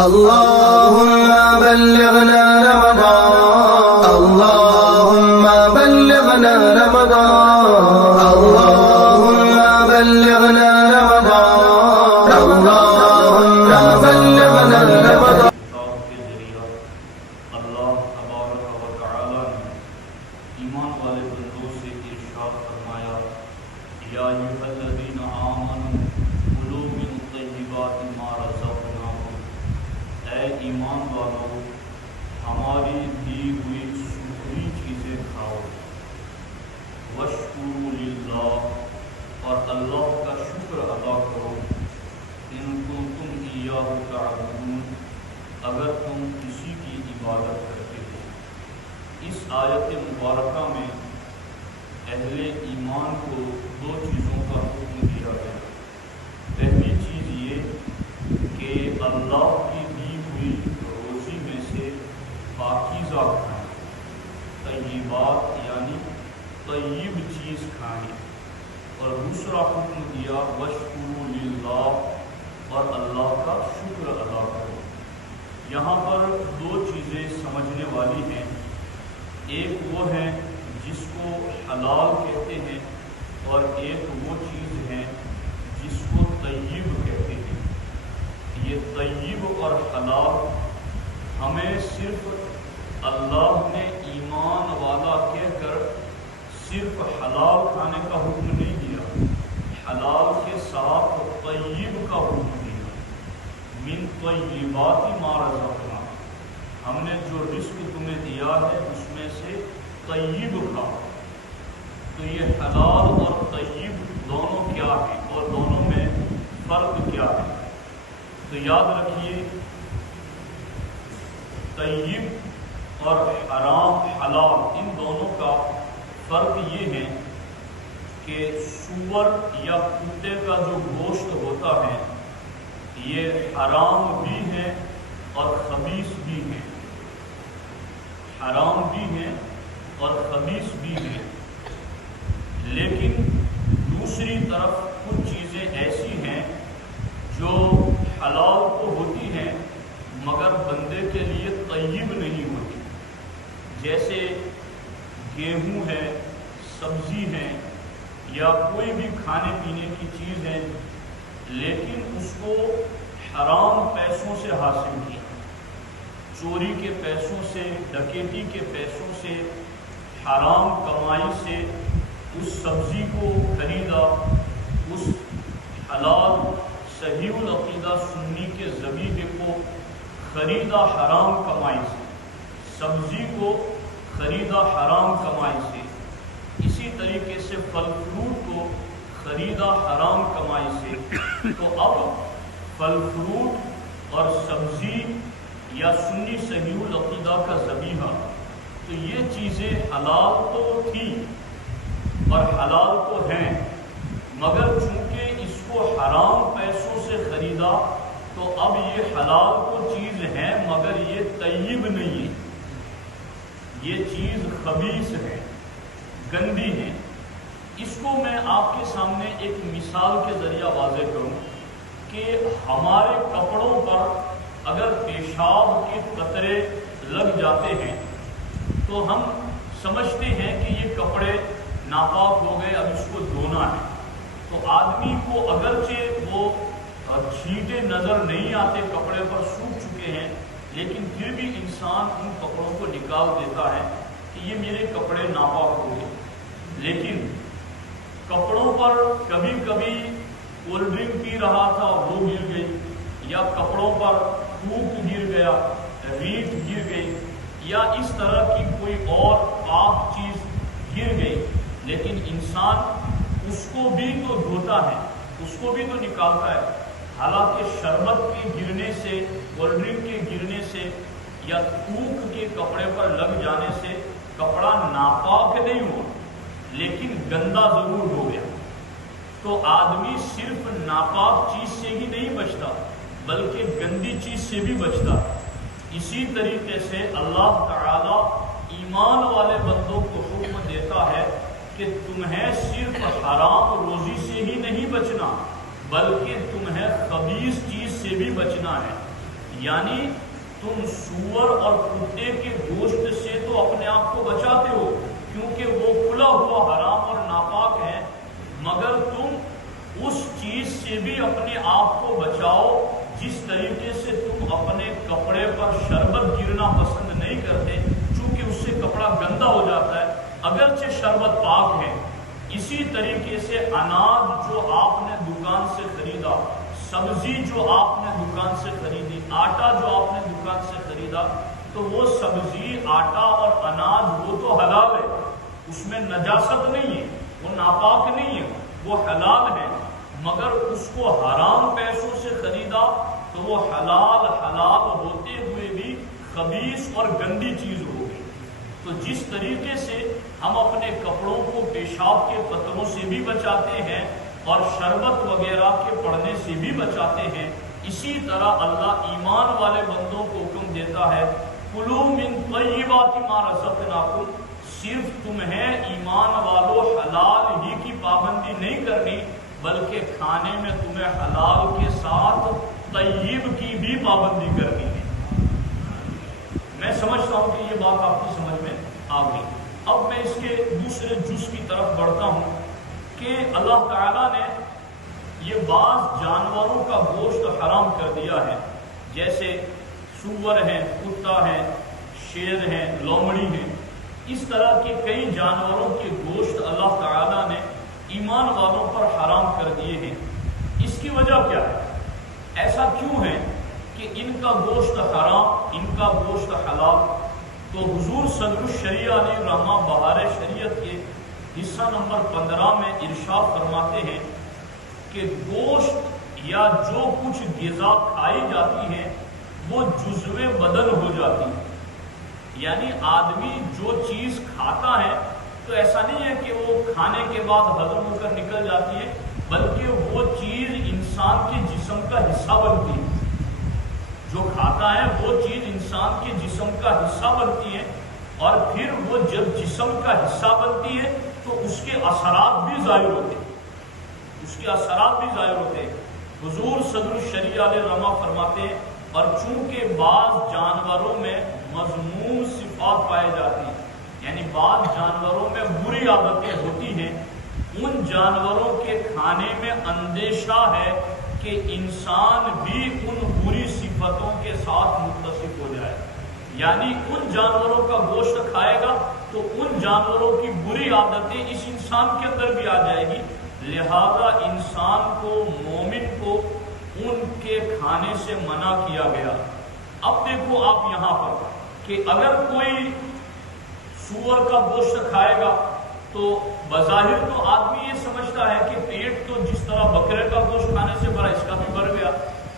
اللهم بلغنا رمضان اللهم بلغنا رمضان اللهم بلغنا رمضان اللهم بلغنا رمضان کے ذریعہ اللہ تبارک و تعالی نے ایمان والے بندوں سے ارشاد فرمایا یا ایھا الذین آمنوا کلوا من طیبات ما رزقناکم، اے ایمان والو ہماری دی ہوئی سکھری چیزیں کھاؤ، واشکروا للہ اور اللہ کا شکر ادا کرو، ان کنتم ایاہ تعبدون اگر تم کسی کی عبادت کرتے ہو۔ اس آیت مبارکہ میں اہل ایمان کو دو چیزوں کا حکم دیا گیا۔ پہلی چیز یہ کہ اللہ کی دی ہوئی روزی میں سے پاکیزہ کھائیں، طیبات یعنی طیب چیز کھائیں، اور دوسرا حکم دیا واشکروا للہ اور اللہ کا شکر ادا کرو۔ یہاں پر دو چیزیں سمجھنے والی ہیں، ایک وہ ہے جس کو حلال کہتے ہیں اور ایک وہ چیز ہے جس کو طیب کہتے ہیں۔ یہ طیب اور حلال ہمیں صرف اللہ نے ایمان والا کہہ کر صرف حلال کھانے کا حکم نہیں دیا، حلال کے ساتھ طیب کا حکم دیا۔ من طیبات ما رزقنا، ہم نے جو رزق تمہیں دیا ہے اس میں سے طیب کھاؤ۔ تو یہ حلال اور طیب دونوں کیا ہیں اور دونوں میں فرق کیا ہے؟ تو یاد رکھیے طیب اور حرام حلال ان دونوں کا فرق یہ ہے کہ سور یا کتے کا جو گوشت ہوتا ہے یہ حرام بھی ہے اور خبیث بھی ہے، حرام بھی ہے اور خبیث بھی ہے۔ لیکن دوسری طرف کچھ چیزیں ایسی ہیں جو حلال تو ہوتی ہیں مگر بندے کے لیے طیب نہیں ہوتی، جیسے گیہوں ہے، سبزی ہے یا کوئی بھی کھانے پینے کی چیز ہے، لیکن اس کو حرام پیسوں سے حاصل کیا، چوری کے پیسوں سے، ڈکیتی کے پیسوں سے، حرام کمائی سے اس سبزی کو خریدا، اس حلال صحیح العقیدہ سنی کے ذبیحے کو خریدا حرام کمائی سے، سبزی کو خریدا حرام کمائی سے، اسی طریقے سے پھل فروٹ کو خریدا حرام کمائی سے۔ تو اب پھل فروٹ اور سبزی یا سنی صحیح العقیدہ کا ذبیحہ، تو یہ چیزیں حلال تو تھی اور حلال تو ہیں، مگر چونکہ اس کو حرام پیسوں سے خریدا تو اب یہ حلال تو چیز ہے مگر یہ طیب نہیں ہے، یہ چیز خبیث ہے، گندی ہے۔ اس کو میں آپ کے سامنے ایک مثال کے ذریعہ واضح کروں کہ ہمارے کپڑوں پر اگر پیشاب کے قطرے لگ جاتے ہیں تو ہم سمجھتے ہیں کہ یہ کپڑے ناپاک ہو گئے، اب اس کو دھونا ہے۔ تو آدمی کو اگرچہ وہ چھینٹے نظر نہیں آتے، کپڑے پر سوکھ چکے ہیں، لیکن پھر بھی انسان ان کپڑوں کو نکال دیتا ہے کہ یہ میرے کپڑے ناپاک ہو گئے۔ لیکن کپڑوں پر کبھی کبھی کولڈ ڈرنک پی رہا تھا وہ گر گئی، یا کپڑوں پر تھوک گر گیا، ریت گر گئی، یا اس طرح کی کوئی اور پاک چیز گر گئی، لیکن انسان اس کو بھی تو دھوتا ہے، اس کو بھی تو نکالتا ہے۔ حالانکہ شربت کے گرنے سے، کولڈ ڈرنک کے گرنے سے یا تھوک کے کپڑے پر لگ جانے سے کپڑا ناپاک نہیں ہوا، لیکن گندا ضرور ہو گیا۔ تو آدمی صرف ناپاک چیز سے ہی نہیں بچتا بلکہ گندی چیز سے بھی بچتا۔ اسی طریقے سے اللہ تعالی ایمان والے بندوں کو حکم دیتا ہے کہ تمہیں صرف حرام روزی سے ہی نہیں بچنا بلکہ تمہیں خبیث چیز سے بھی بچنا ہے۔ یعنی تم سور اور کتے کے گوشت سے تو اپنے آپ کو بچاتے ہو کیونکہ وہ کھلا ہوا حرام اور ناپاک ہے، مگر تم اس چیز سے بھی اپنے آپ کو بچاؤ جس طریقے سے تم اپنے کپڑے پر شربت گرنا پسند نہیں کرتے، چونکہ اس سے کپڑا گندا ہو جاتا ہے اگرچہ شربت پاک ہے۔ اسی طریقے سے اناج جو آپ نے دکان سے خریدا، سبزی جو آپ نے دکان سے خریدی، آٹا جو آپ نے دکان سے خریدا، تو وہ سبزی، آٹا اور اناج وہ تو حلال ہے، اس میں نجاست نہیں ہے، وہ ناپاک نہیں ہے، وہ حلال ہے، مگر اس کو حرام پیسوں سے خریدا تو وہ حلال ہوتے ہوئے بھی خبیث اور گندی چیز ہو گئی۔ تو جس طریقے سے ہم اپنے کپڑوں کو پیشاب کے قطروں سے بھی بچاتے ہیں اور شربت وغیرہ کے پڑنے سے بھی بچاتے ہیں، اسی طرح اللہ ایمان والے بندوں کو حکم دیتا ہے کلوا من طیبات ما رزقناکم، صرف تمہیں ایمان والو حلال ہی کی پابندی نہیں کرنی بلکہ کھانے میں تمہیں حلال کے ساتھ طیب کی بھی پابندی کرنی ہے۔ میں سمجھتا ہوں کہ یہ بات آپ کی سمجھ میں آ گئی۔ اب میں اس کے دوسرے جز کی طرف بڑھتا ہوں کہ اللہ تعالیٰ نے یہ بعض جانوروں کا گوشت حرام کر دیا ہے، جیسے سور ہیں، کتا ہے، شیر ہیں، لومڑی ہیں، اس طرح کے کئی جانوروں کے گوشت اللہ تعالیٰ نے ایمان والوں پر حرام کر دیے ہیں۔ اس کی وجہ کیا ہے؟ ایسا کیوں ہے کہ ان کا گوشت حرام، ان کا گوشت حلال؟ تو حضور صدر الشریعہ علیہ رحمہ بہار شریعت کے حصہ نمبر 15 میں ارشاد فرماتے ہیں کہ گوشت یا جو کچھ غذا کھائی جاتی ہے وہ جزو بدن ہو جاتی ہے، یعنی آدمی جو چیز کھاتا ہے تو ایسا نہیں ہے کہ وہ کھانے کے بعد ہضم ہو کر نکل جاتی ہے، بلکہ وہ چیز انسان کے جسم کا حصہ بنتی ہے۔ جو کھاتا ہے وہ چیز انسان کے جسم کا حصہ بنتی ہے، اور پھر وہ جب جسم کا حصہ بنتی ہے تو اس کے اثرات بھی ظاہر ہوتے ہیں، اس کے اثرات بھی ظاہر ہوتے ہیں۔ حضور صدر الشریعہ علیہ رحمہ فرماتے ہیں اور چونکہ بعض جانوروں میں مذموم صفات پائے جاتی ہیں، یعنی بعض جانوروں میں بری عادتیں ہوتی ہیں، ان جانوروں کے کھانے میں اندیشہ ہے کہ انسان بھی ان بری صفتوں کے ساتھ متصف ہو جائے، یعنی ان جانوروں کا گوشت کھائے گا تو ان جانوروں کی بری عادتیں اس انسان کے اندر بھی آ جائے گی، لہذا انسان کو، مومن کو ان کے کھانے سے منع کیا گیا۔ اب دیکھو آپ یہاں پر کہ اگر کوئی سور کا گوشت کھائے گا تو بظاہر تو آدمی یہ سمجھتا ہے کہ پیٹ تو جس طرح بکرے کا گوشت کھانے سے بھرا، اس کا بھی بھر گیا،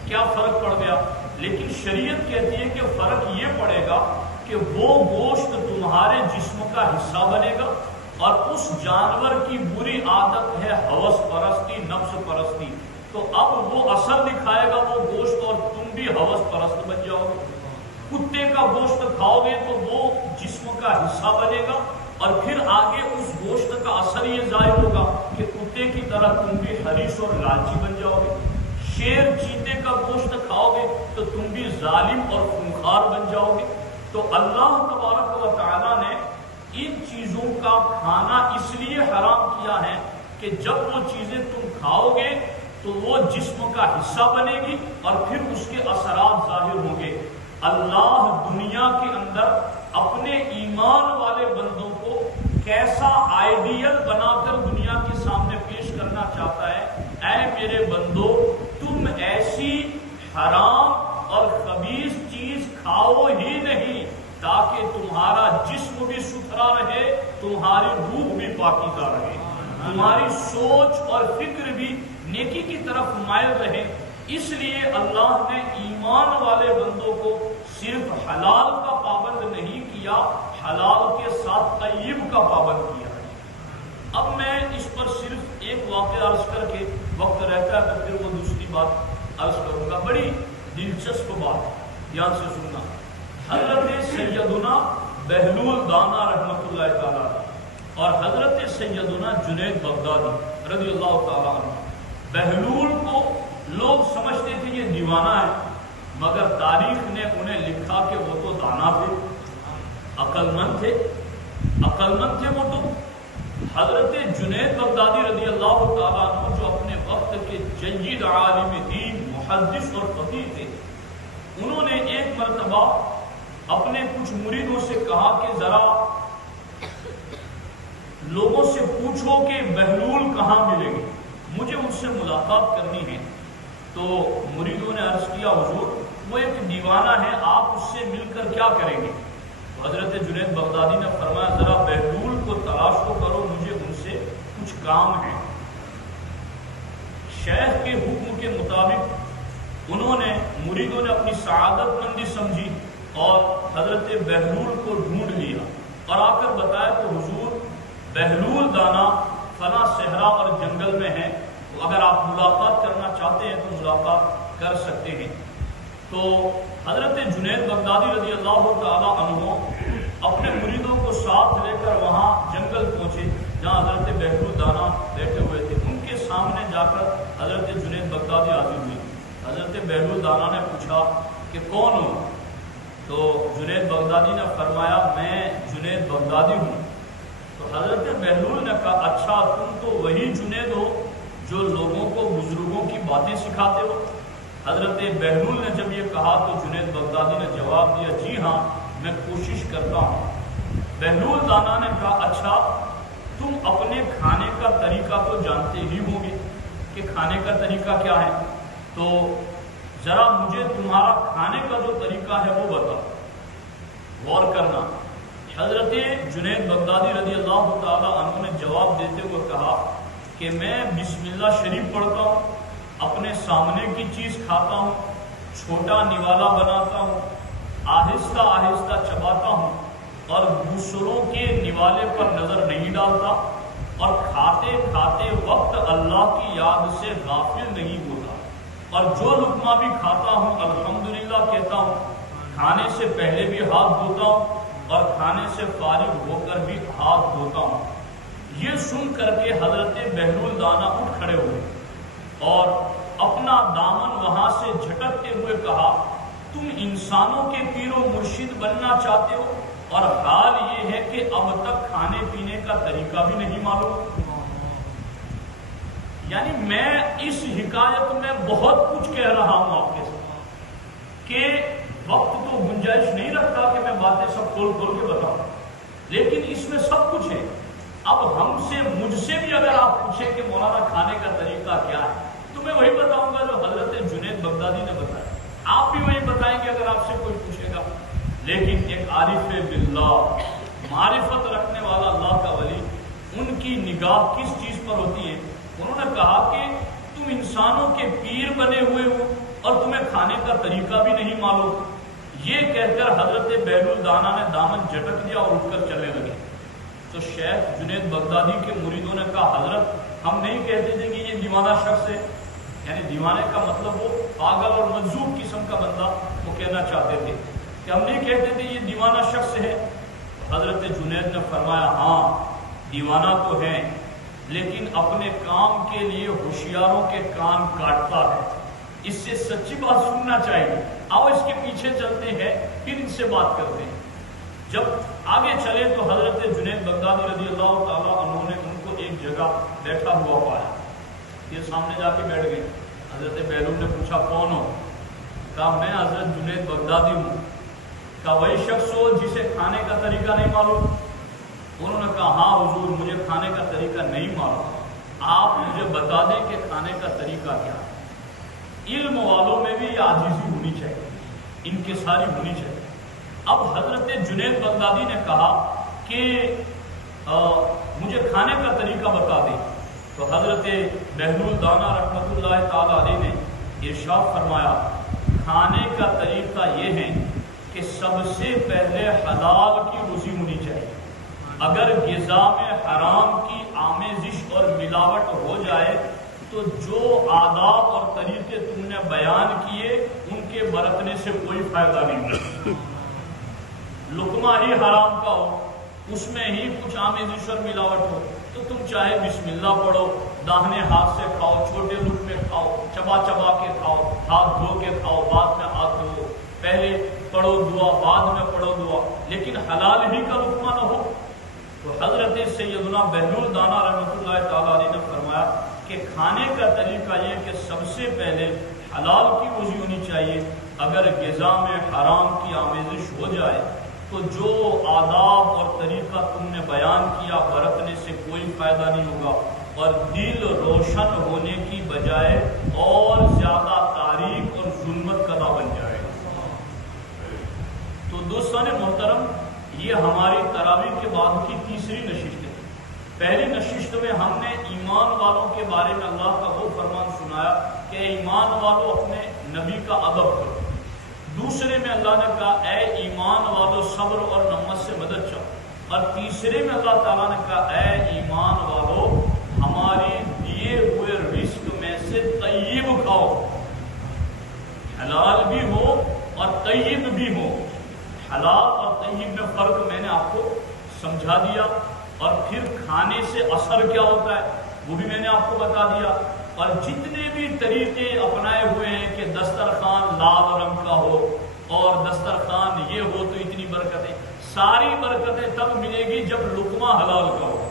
کیا فرق پڑ گیا؟ لیکن شریعت کہتی ہے کہ فرق یہ پڑے گا کہ وہ گوشت تمہارے جسم کا حصہ بنے گا، اور اس جانور کی بری عادت ہے ہوس پرستی، نفس پرستی، تو اب وہ اثر دکھائے گا وہ گوشت اور تم بھی ہوس پرست بن جاؤ گے۔ کتے کا گوشت کھاؤ گے تو وہ جسم کا حصہ بنے گا، اور پھر آگے اس گوشت کا اثر یہ ظاہر ہوگا کہ کتے کی طرح تم بھی حریص اور لالچی بن جاؤ گے۔ شیر، چیتے کا گوشت کھاؤ گے تو تم بھی ظالم اور خونخوار بن جاؤ گے۔ تو اللہ تبارک و تعالیٰ نے ان چیزوں کا کھانا اس لیے حرام کیا ہے کہ جب وہ چیزیں تم کھاؤ گے تو وہ جسم کا حصہ بنے گی اور پھر اس کے اثرات ظاہر ہوں گے۔ اللہ دنیا کے اندر اپنے ایمان والے بندوں کو کیسا آئیڈیل بنا کر دنیا کے سامنے پیش کرنا چاہتا ہے، اے میرے بندو تم ایسی حرام اور خبیث چیز کھاؤ ہی نہیں تاکہ تمہارا جسم بھی ستھرا رہے، تمہاری روح بھی پاکیزہ رہے، تمہاری سوچ اور فکر بھی نیکی کی طرف مائل رہے۔ اس لیے اللہ نے ایمان والے بندوں کو صرف حلال کا پابند نہیں کیا، حلال کے ساتھ طیب کا پابند کیا۔ اب میں اس پر صرف ایک واقعہ عرض کر کے، وقت رہتا ہے تو پھر وہ دوسری بات عرض کروں گا، بڑی دلچسپ بات، دھیان سے سننا۔ حضرت سیدنا بہلول دانا رحمۃ اللہ تعالیٰ اور حضرت سیدنا جنید بغدادی رضی اللہ تعالیٰ عنہ، بہلول کو لوگ سمجھتے تھے یہ دیوانہ ہے، مگر تاریخ نے انہیں لکھا کہ وہ تو دانا تھے، عقل مند تھے وہ تو۔ حضرت جنید بغدادی رضی اللہ تعالیٰ عنہ جو اپنے وقت کے جید عالم دین، محدث اور فقیہ تھے، انہوں نے ایک مرتبہ اپنے کچھ مریدوں سے کہا کہ ذرا لوگوں سے پوچھو کہ بہلول کہاں ملیں گے، مجھے ان سے ملاقات کرنی ہے۔ تو مریدوں نے عرض کیا حضور وہ ایک دیوانہ ہے، آپ اس سے مل کر کیا کریں گے؟ تو حضرت جنید بغدادی نے فرمایا ذرا بہلول کو تلاش تو کرو، مجھے ان سے کچھ کام ہے۔ شیخ کے حکم کے مطابق انہوں نے، مریدوں نے اپنی سعادت مندی سمجھی اور حضرت بہلول کو ڈھونڈ لیا اور آ کر بتایا کہ حضور بہلول دانا فلاں صحرا اور جنگل میں ہے، تو اگر آپ ملاقات کرنا چاہتے ہیں تو ملاقات کر سکتے ہیں۔ تو حضرت جنید بغدادی رضی اللہ تعالیٰ عنہ اپنے مریدوں کو ساتھ لے کر وہاں جنگل پہنچے جہاں حضرت بہلول دانا بیٹھے ہوئے تھے۔ ان کے سامنے جا کر حضرت جنید بغدادی حاضر ہوئے۔ حضرت بہلول دانا نے پوچھا کہ کون ہو؟ تو جنید بغدادی نے فرمایا میں جنید بغدادی ہوں۔ تو حضرت بہلول نے کہا اچھا تم تو وہی جنید ہو جو لوگوں کو بزرگوں کی باتیں سکھاتے ہو؟ حضرت بہلول نے جب یہ کہا تو جنید بغدادی نے جواب دیا جی ہاں میں کوشش کرتا ہوں۔ بہلول دانا نے کہا اچھا تم اپنے کھانے کا طریقہ تو جانتے ہی ہوں گے کہ کھانے کا طریقہ کیا ہے، تو ذرا مجھے تمہارا کھانے کا جو طریقہ ہے وہ بتاؤ، غور کرنا۔ حضرت جنید بغدادی رضی اللہ تعالیٰ عنہ نے جواب دیتے ہوئے کہا کہ میں بسم اللہ شریف پڑھتا ہوں، اپنے سامنے کی چیز کھاتا ہوں، چھوٹا نوالا بناتا ہوں، آہستہ آہستہ چباتا ہوں اور دوسروں کے نوالے پر نظر نہیں ڈالتا اور کھاتے کھاتے وقت اللہ کی یاد سے غافل نہیں ہوتا، اور جو لقمہ بھی کھاتا ہوں الحمدللہ کہتا ہوں، کھانے سے پہلے بھی ہاتھ دھوتا ہوں اور کھانے سے فارغ ہو کر بھی ہاتھ دھوتا ہوں۔ یہ سن کر کے حضرت بہلول دانا اٹھ کھڑے ہوئے اور اپنا دامن وہاں سے جھٹکتے ہوئے کہا تم انسانوں کے پیر و مرشد بننا چاہتے ہو اور حال یہ ہے کہ اب تک کھانے پینے کا طریقہ بھی نہیں معلوم۔ یعنی میں اس حکایت میں بہت کچھ کہہ رہا ہوں آپ کے ساتھ کہ وقت تو گنجائش نہیں رکھتا کہ میں باتیں سب کھول کھول کے بتاؤں، لیکن اس میں سب کچھ ہے۔ اب مجھ سے بھی اگر آپ پوچھیں کہ مولانا کھانے کا طریقہ کیا ہے تو میں وہی بتاؤں گا جو حضرت جنید بغدادی نے بتایا، آپ بھی وہی بتائیں گے اگر آپ سے کوئی پوچھے گا۔ لیکن ایک عارف باللہ، معرفت رکھنے والا اللہ کا ولی، ان کی نگاہ کس چیز پر ہوتی ہے؟ انہوں نے کہا کہ تم انسانوں کے پیر بنے ہوئے ہو اور تمہیں کھانے کا طریقہ بھی نہیں معلوم۔ یہ کہہ کر حضرت بہلول دانا نے دامن جھٹک دیا اور اٹھ کر چلنے لگے۔ تو شیخ جنید بغدادی کے مریدوں نے کہا حضرت ہم نہیں کہتے تھے کہ یہ دیوانہ شخص ہے، یعنی دیوانے کا مطلب وہ پاگل اور مجذوب قسم کا بندہ وہ کہنا چاہتے تھے کہ ہم نہیں کہتے تھے یہ دیوانہ شخص ہے۔ حضرت جنید نے فرمایا ہاں دیوانہ تو ہے لیکن اپنے کام کے لیے ہوشیاروں کے کان کاٹتا ہے، اس سے سچی بات سننا چاہیے۔ آؤ اس کے پیچھے چلتے ہیں پھر ان سے بات کرتے ہیں۔ جب آگے چلے تو حضرت جنید بغدادی رضی اللہ تعالیٰ عنہ نے ان کو ایک جگہ بیٹھا ہوا پایا، یہ سامنے جا کے بیٹھ گئے۔ حضرت بہلول نے پوچھا کون ہو؟ کہا میں حضرت جنید بغدادی ہوں۔ کہا وہی شخص ہو جسے کھانے کا طریقہ نہیں معلوم؟ انہوں نے کہا ہاں حضور مجھے کھانے کا طریقہ نہیں معلوم، آپ مجھے بتا دیں کہ کھانے کا طریقہ کیا ہے۔ علم والوں میں بھی یہ عاجزی ہونی چاہیے، انکساری ہونی چاہیے۔ اب حضرت جنید بغدادی نے کہا کہ مجھے کھانے کا طریقہ بتا دیں۔ تو حضرت بہلول دانا رحمۃ اللہ تعالی علیہ نے ارشاد فرمایا کھانے کا طریقہ یہ ہے کہ سب سے پہلے حلال کی روزی ہونی چاہیے۔ اگر غذا میں حرام کی آمیزش اور ملاوٹ ہو جائے تو جو آداب اور طریقے تم نے بیان کیے ان کے برتنے سے کوئی فائدہ نہیں ہوگا۔ لقمہ ہی حرام کا ہو، اس میں ہی کچھ آمیزش اور ملاوٹ ہو تو تم چاہے بسم اللہ پڑھو، داہنے ہاتھ سے کھاؤ، چھوٹے لقمے کھاؤ، چبا چبا کے کھاؤ، ہاتھ دھو کے کھاؤ، بعد میں ہاتھ دھو، پہلے پڑھو دعا، بعد میں پڑھو دعا، لیکن حلال ہی کا لقمہ نہ ہو۔ تو حضرت سیدنا بہلول دانا رحمۃ اللہ تعالیٰ علیہ نے فرمایا کہ کھانے کا طریقہ یہ کہ سب سے پہلے حلال کی روزی ہونی چاہیے۔ اگر غذا میں حرام کی آمیزش ہو جائے تو جو آداب اور طریقہ تم نے بیان کیا برتنے سے کوئی فائدہ نہیں ہوگا، اور دل روشن ہونے کی بجائے اور زیادہ تاریک اور ظلمت کا بن جائے گا۔ تو دوستان محترم، یہ ہماری تراویح کے بعد کی تیسری نشست ہے۔ پہلی نشست میں ہم نے ایمان والوں کے بارے میں اللہ کا وہ فرمان سنایا کہ ایمان والوں اپنے نبی کا ادب کرو۔ دوسرے میں اللہ نے کہا اے ایمان والوں صبر اور نمت سے مدد چاہو، اور تیسرے میں اللہ تعالیٰ نے کہا اے ایمان والوں ہمارے دیے ہوئے رزق میں سے طیب کھاؤ، حلال بھی ہو اور طیب بھی ہو۔ حلال اور طیب میں فرق میں نے آپ کو سمجھا دیا، اور پھر کھانے سے اثر کیا ہوتا ہے وہ بھی میں نے آپ کو بتا دیا، اور جتنے بھی طریقے اپنائے ہوئے ہیں کہ دسترخوان لال رنگ کا ہو اور دسترخوان یہ ہو تو اتنی برکتیں، ساری برکتیں تب ملے گی جب لقمہ حلال کا ہو۔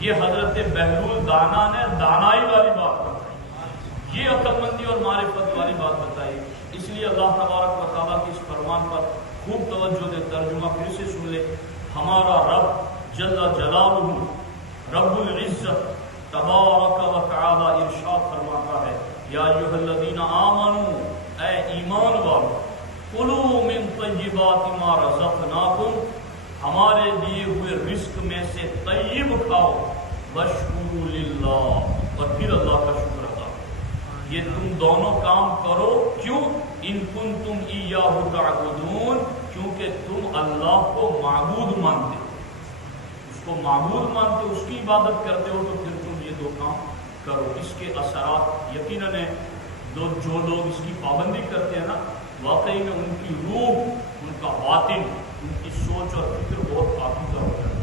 یہ حضرت بہلول دانا نے دانائی والی بات بتائی، یہ عقل مندی اور معرفت والی بات بتائی۔ اس لیے اللہ تبارک و تعالیٰ کے اس فرمان پر خوب توجہ دے، ترجمہ پھر سے سن لے۔ ہمارا رب جل جلالہ رب العزت تبارک و تعالی ارشاد فرماتا ہے یا ایھا الذین آمنوا، اے ایمان والو، کلوا من طیبات ما رزقناکم، ہمارے دیے ہوئے رزق میں سے طیب کھاؤ، واشکروا للہ، اور پھر اللہ کا شکر ادا کرو۔ یہ تم دونوں کام کرو، کیوں؟ ان کنتم ایاہ تعبدون، کیونکہ تم اللہ کو معبود مانتے ہو، اس کو معبود مانتے ہو، اس کی عبادت کرتے ہو، تو پھر تم یہ دو کام کرو۔ اس کے اثرات یقیناً جو لوگ اس کی پابندی کرتے ہیں نا، واقعی میں ان کی روح، ان کا باطن، ان کی سوچ اور فکر بہت پاکیزہ ہو جاتی ہے۔